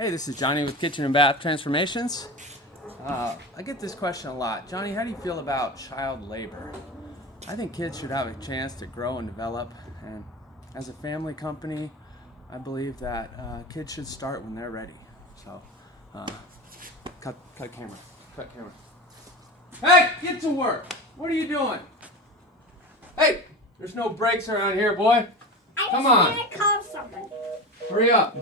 Hey, this is Johnny with Kitchen and Bath Transformations. I get this question a lot. Johnny, how do you feel about child labor? I think kids should have a chance to grow and develop, and as a family company, I believe that kids should start when they're ready. So, cut camera. Hey, get to work. What are you doing? Hey, there's no breaks around here, boy. Come on. I just want to call somebody. Hurry up.